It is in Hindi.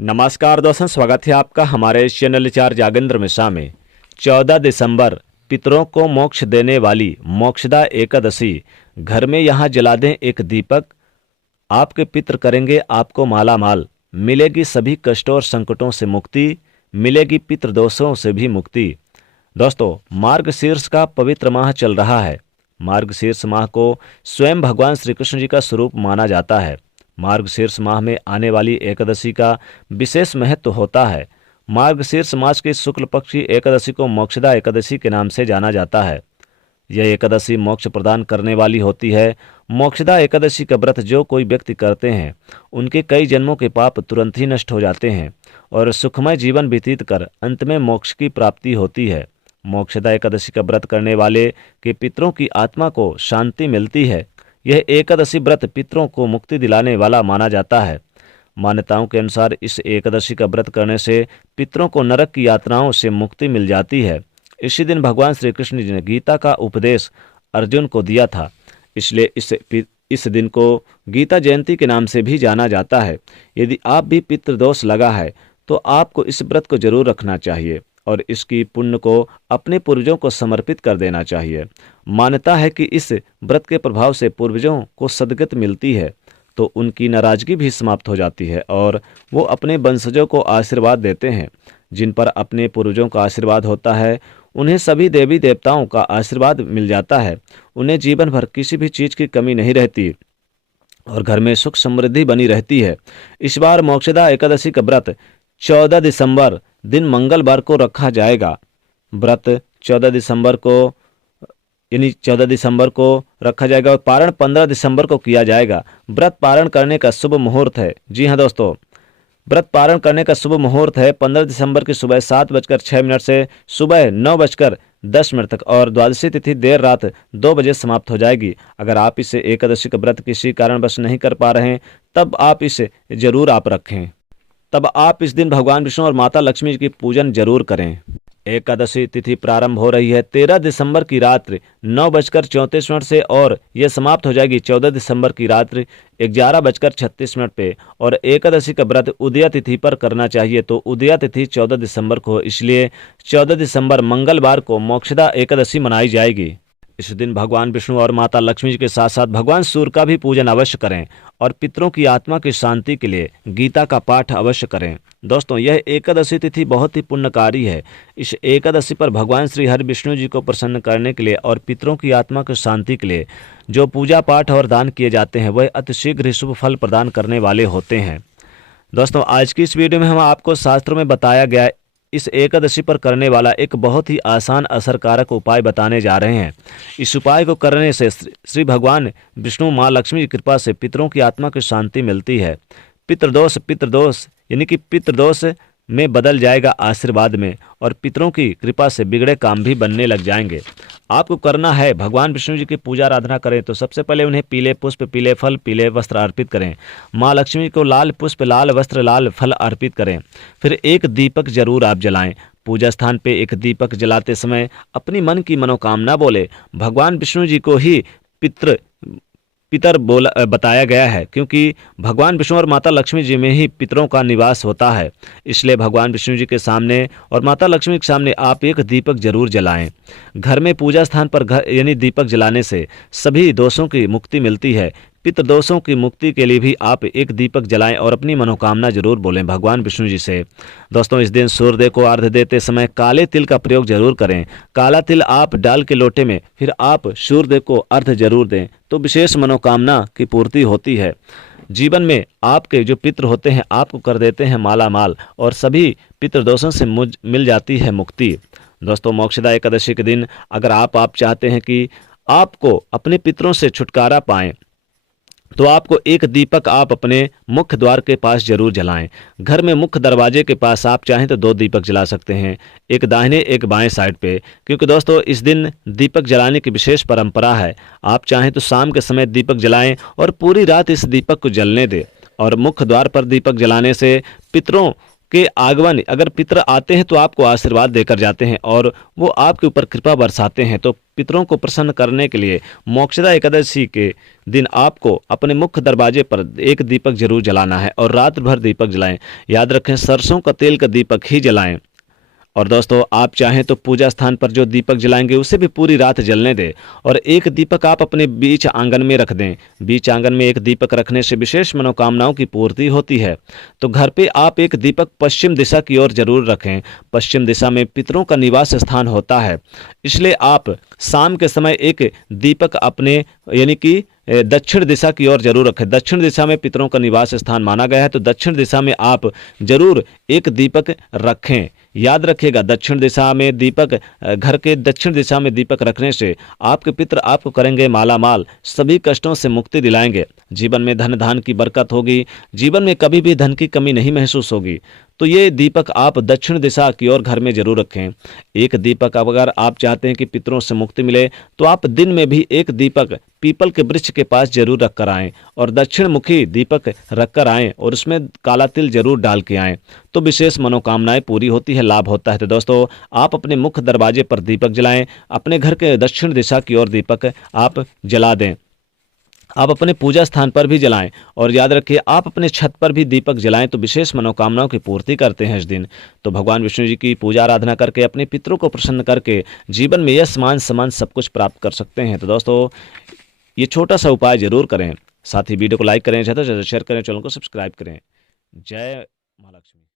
नमस्कार दोस्तों, स्वागत है आपका हमारे इस चैनल चार जागेंद्र मिश्रा में। 14 दिसंबर पितरों को मोक्ष देने वाली मोक्षदा एकादशी। घर में यहाँ जला दें एक दीपक, आपके पितृ करेंगे आपको माला माल। मिलेगी सभी कष्टों और संकटों से मुक्ति, मिलेगी पितृ दोषों से भी मुक्ति। दोस्तों, मार्गशीर्ष का पवित्र माह चल रहा है। मार्गशीर्ष माह को स्वयं भगवान श्री कृष्ण जी का स्वरूप माना जाता है। मार्गशीर्ष माह में आने वाली एकादशी का विशेष महत्व होता है। मार्गशीर्ष मास की शुक्ल पक्ष की एकादशी को मोक्षदा एकादशी के नाम से जाना जाता है। यह एकादशी मोक्ष प्रदान करने वाली होती है। मोक्षदा एकादशी का व्रत जो कोई व्यक्ति करते हैं, उनके कई जन्मों के पाप तुरंत ही नष्ट हो जाते हैं और सुखमय जीवन व्यतीत कर अंत में मोक्ष की प्राप्ति होती है। मोक्षदा एकादशी का व्रत करने वाले के पितरों की आत्मा को शांति मिलती है। यह एकादशी व्रत पितरों को मुक्ति दिलाने वाला माना जाता है। मान्यताओं के अनुसार इस एकादशी का व्रत करने से पितरों को नरक की यातनाओं से मुक्ति मिल जाती है। इसी दिन भगवान श्री कृष्ण जी ने गीता का उपदेश अर्जुन को दिया था, इसलिए इस दिन को गीता जयंती के नाम से भी जाना जाता है। यदि आप भी पितृदोष लगा है तो आपको इस व्रत को जरूर रखना चाहिए और इसकी पुण्य को अपने पूर्वजों को समर्पित कर देना चाहिए। मान्यता है कि इस व्रत के प्रभाव से पूर्वजों को सद्गति मिलती है तो उनकी नाराजगी भी समाप्त हो जाती है और वो अपने वंशजों को आशीर्वाद देते हैं। जिन पर अपने पूर्वजों का आशीर्वाद होता है, उन्हें सभी देवी देवताओं का आशीर्वाद मिल जाता है। उन्हें जीवन भर किसी भी चीज़ की कमी नहीं रहती और घर में सुख समृद्धि बनी रहती है। इस बार मोक्षदा एकादशी का व्रत 14 दिसंबर दिन मंगलवार को रखा जाएगा। व्रत 14 दिसंबर को यानी 14 दिसंबर को रखा जाएगा और पारण 15 दिसंबर को किया जाएगा। व्रत पारण करने का शुभ मुहूर्त है, जी हाँ दोस्तों, व्रत पारण करने का शुभ मुहूर्त है 15 दिसंबर की सुबह 7:06 से सुबह 9:10 तक और द्वादशी तिथि देर रात 2 बजे समाप्त हो जाएगी। अगर आप इसे एकादशी का व्रत किसी कारणवश नहीं कर पा रहे हैं, तब आप इसे जरूर आप रखें। तब आप इस दिन भगवान विष्णु और माता लक्ष्मी जी की पूजन जरूर करें। एकादशी तिथि प्रारंभ हो रही है 13 दिसंबर की रात्रि 9:34 से और यह समाप्त हो जाएगी 14 दिसंबर की रात्रि 11:36 पे। और एकादशी का व्रत उदया तिथि पर करना चाहिए, तो उदया तिथि 14 दिसंबर को, इसलिए 14 दिसंबर मंगलवार को मोक्षदा एकादशी मनाई जाएगी। इस दिन भगवान विष्णु और माता लक्ष्मी जी के साथ साथ भगवान सूर्य का भी पूजन अवश्य करें और पितरों की आत्मा की शांति के लिए गीता का पाठ अवश्य करें। दोस्तों, यह एकादशी तिथि बहुत ही पुण्यकारी है। इस एकादशी पर भगवान श्री हरि विष्णु जी को प्रसन्न करने के लिए और पितरों की आत्मा की शांति के लिए जो पूजा पाठ और दान किए जाते हैं, वह अतिशीघ्र ही शुभ फल प्रदान करने वाले होते हैं। दोस्तों, आज की इस वीडियो में हम आपको शास्त्रों में बताया गया इस एकादशी पर करने वाला एक बहुत ही आसान असरकारक उपाय बताने जा रहे हैं। इस उपाय को करने से श्री भगवान विष्णु माँ लक्ष्मी की कृपा से पितरों की आत्मा की शांति मिलती है। पितृदोष यानी कि पितृदोष में बदल जाएगा आशीर्वाद में और पितरों की कृपा से बिगड़े काम भी बनने लग जाएंगे। आपको करना है, भगवान विष्णु जी की पूजा आराधना करें तो सबसे पहले उन्हें पीले पुष्प, पीले फल, पीले वस्त्र अर्पित करें। माँ लक्ष्मी को लाल पुष्प, लाल वस्त्र, लाल फल अर्पित करें। फिर एक दीपक जरूर आप जलाएं। पूजा स्थान पे एक दीपक जलाते समय अपनी मन की मनोकामना बोले। भगवान विष्णु जी को ही पितर बताया गया है, क्योंकि भगवान विष्णु और माता लक्ष्मी जी में ही पितरों का निवास होता है। इसलिए भगवान विष्णु जी के सामने और माता लक्ष्मी के सामने आप एक दीपक जरूर जलाएं। घर में पूजा स्थान पर यानी दीपक जलाने से सभी दोषों की मुक्ति मिलती है। पितृदोषों की मुक्ति के लिए भी आप एक दीपक जलाएं और अपनी मनोकामना जरूर बोलें भगवान विष्णु जी से। दोस्तों, इस दिन सूर्यदेव को अर्घ्य देते समय काले तिल का प्रयोग जरूर करें। काला तिल आप डाल के लोटे में फिर आप सूर्यदेव को अर्घ्य जरूर दें, तो विशेष मनोकामना की पूर्ति होती है। जीवन में आपके जो पितृ होते हैं आपको कर देते हैं माला माल और सभी पितृदोषों से मिल जाती है मुक्ति। दोस्तों, मोक्षदा एकादशी के दिन अगर आप चाहते हैं कि आपको अपने पितरों से छुटकारा पाएं, तो आपको एक दीपक आप अपने मुख्य द्वार के पास जरूर जलाएं। घर में मुख्य दरवाजे के पास आप चाहें तो 2 दीपक जला सकते हैं, एक दाहिने एक बाएं साइड पे, क्योंकि दोस्तों इस दिन दीपक जलाने की विशेष परंपरा है। आप चाहें तो शाम के समय दीपक जलाएं और पूरी रात इस दीपक को जलने दें। और मुख्य द्वार पर दीपक जलाने से पितरों के आगमन, अगर पितर आते हैं तो आपको आशीर्वाद देकर जाते हैं और वो आपके ऊपर कृपा बरसाते हैं। तो पितरों को प्रसन्न करने के लिए मोक्षदा एकादशी के दिन आपको अपने मुख्य दरवाजे पर एक दीपक जरूर जलाना है और रात भर दीपक जलाएं। याद रखें, सरसों का तेल का दीपक ही जलाएं। और दोस्तों, आप चाहें तो पूजा स्थान पर जो दीपक जलाएंगे उसे भी पूरी रात जलने दें और एक दीपक आप अपने बीच आंगन में रख दें। बीच आंगन में एक दीपक रखने से विशेष मनोकामनाओं की पूर्ति होती है। तो घर पे आप एक दीपक पश्चिम दिशा की ओर जरूर रखें। पश्चिम दिशा में पितरों का निवास स्थान होता है, इसलिए आप शाम के समय एक दीपक अपने यानी कि दक्षिण दिशा की ओर जरूर रखें। दक्षिण दिशा में पितरों का निवास स्थान माना गया है, तो दक्षिण दिशा में आप जरूर एक दीपक रखें। याद रखिएगा, दक्षिण दिशा में दीपक, घर के दक्षिण दिशा में दीपक रखने से आपके पितर आपको करेंगे माला माल, सभी कष्टों से मुक्ति दिलाएंगे। जीवन में धन धान की बरकत होगी, जीवन में कभी भी धन की कमी नहीं महसूस होगी। तो ये दीपक आप दक्षिण दिशा की ओर घर में जरूर रखें। एक दीपक अगर आप चाहते हैं कि पितरों से मुक्ति मिले तो आप दिन में भी एक दीपक पीपल के वृक्ष के पास जरूर रख कर आएँ और दक्षिण मुखी दीपक रख कर आएँ और उसमें काला तिल जरूर डाल के आएँ, तो विशेष मनोकामनाएं पूरी होती है, लाभ होता है। तो दोस्तों, आप अपने मुख्य दरवाजे पर दीपक जलाएं, अपने घर के दक्षिण दिशा की ओर दीपक आप जला दें। आप अपने पूजा स्थान पर भी जलाएं और याद रखिए, आप अपने छत पर भी दीपक जलाएं तो विशेष मनोकामनाओं की पूर्ति करते हैं इस दिन। तो भगवान विष्णु जी की पूजा आराधना करके अपने पितरों को प्रसन्न करके जीवन में यश मान सम्मान सब कुछ प्राप्त कर सकते हैं। तो दोस्तों, ये छोटा सा उपाय जरूर करें। साथ ही वीडियो को लाइक करें, ज़्यादा से ज़्यादा शेयर करें, चैनल को सब्सक्राइब करें। जय महालक्ष्मी।